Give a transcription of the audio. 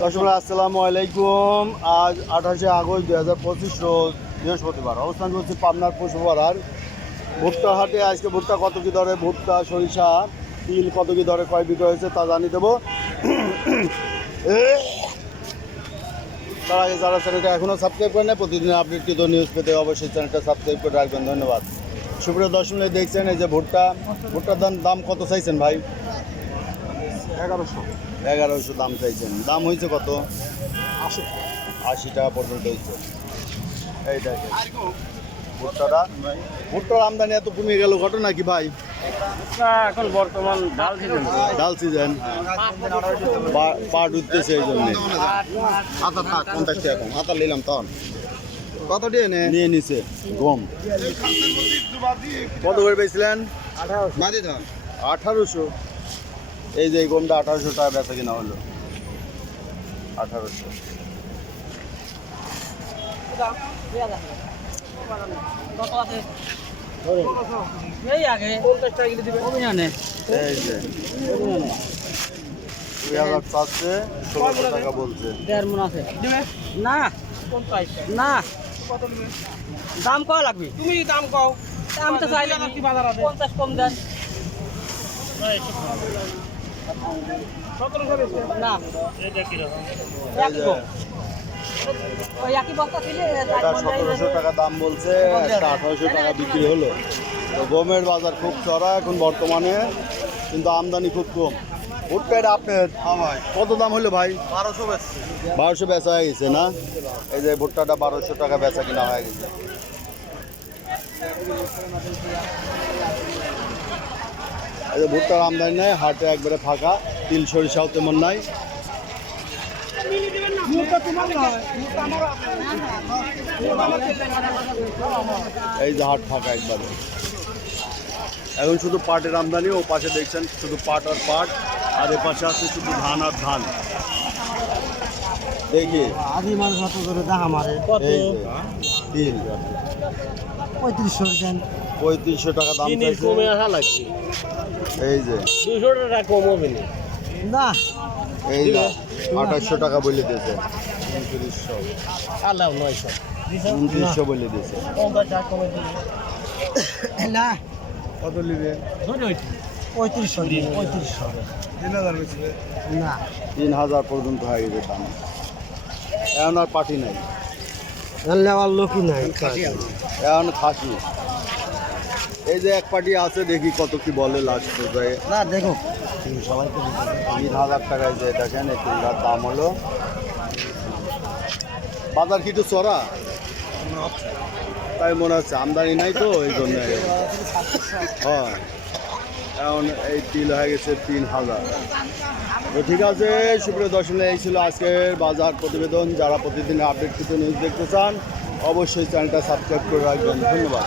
দর্শক আসসালামু আলাইকুম। আজ 28শে আগস্ট 2025 রোজ বৃহস্পতিবার। অবস্থান করছি পাবনার পশুপাড়ার ভুট্টা হাটে। আজকে ভুট্টা কত কী দরে, ভুট্টা সরিষা তিল কত কী দরে ক্রয় বিক্রয় হয়েছে তা জানিয়ে দেবো। তার আগে যারা চ্যানেলটা এখনও সাবস্ক্রাইব করে নেয়, প্রতিদিন আপডেটকৃত নিউজ পেতে অবশ্যই চ্যানেলটা সাবস্ক্রাইব করে রাখবেন। ধন্যবাদ। সুপ্রিয় দর্শক দেখছেন এই যে ভুট্টার দাম কত চাইছেন ভাই? 1100 দাম চাইছেন। দাম হয়েছে কত? 80 টাকা পর্যন্ত হয়েছে। এই দেখেন ভুট্টার আমদানি এত কমে গেল, ঘটনা কি ভাই? এখন বর্তমান ডাল সিজন পাট উঠতেছে, এই জন্য হাতা নিলাম তখন কত নিয়ে নিছে গম। কত করে পেয়েছিলেন? 1800। এই যে গমটা 1800 টাকা বেচা কিনা হলো। 1800। এই আগে 50 টাকা কিলো দিবে অভিযানে। এই যে 2000 চাচ্ছে, 1600 টাকা বলছে। 1.5 মণ আছে দিবে না 50 না কত দিবে? দাম কত লাগবে? তুমি দাম কও। দাম তো চাইলে কি বাজার আছে? 50 কম দেন। 1700 বেশি না। এটা কি রকম? ওই একই বস্তা ছিলে 1700 টাকা দাম বলছে, একটা 1800 টাকা বিক্রি হলো। তো গমের বাজার খুব চড়া এখন বর্তমানে, কিন্তু আমদানি খুব কম। ভুট্টার আপনার কত দাম হলো ভাই? 1200 বেচা হয়ে গেছে না? এই যে ভুট্টাটা 1200 টাকা বেচা কিনা হয়ে গেছে। এই যে ভুট্টার আমদানি নাই, হাটে একবারে ফাঁকা। তিল সরিষাও তেমন নাই। এই যে হাট ফাঁকা একবারে। এখন শুধু পাটের আমদানি। ও পাশে দেখছেন শুধু পাট আর পাট, আর এ পাশে আছে শুধু ধান আর ধান। দেখি আদি মাল কত করে দাম আমারে কত? তিল 3500 দেন। 3500 টাকা দাম চাইছে। কমে আসা লাগবে। এই যে 200 টাকা কম হবে না। এই যে 2800 টাকা বলে দিয়েছে। 2900 আল্লাহ 900 2900 বলে দিয়েছে। 50 টাকা কমে দিবে না। কত নিবে? 3500 দিন। 3500 3000 বেচবে না। 3000 পর্যন্ত হয়ে গেছে দাম। এখন আর পাটি নাই, নেওয়ার লোকই নাই। এখন খাসি। এই যে এক পাটি আছে, দেখি কত কি বলে লাস্ট পর্যায়ে। না দেখো সবাইকে 3000 টাকায় যে দেখেন এই তিনটার দাম হলো। বাজার কি একটু চড়া তাই মনে হচ্ছে, আমদানি নাই তো এই জন্য। হ্যাঁ এখন এই তিল হয়ে গেছে 3000। তো ঠিক আছে সুপ্রিয় দর্শক, এই ছিল আজকের বাজার প্রতিবেদন। যারা প্রতিদিন আপডেট কিছু নিউজ দেখতে চান অবশ্যই চ্যানেলটা সাবস্ক্রাইব করে রাখবেন। ধন্যবাদ।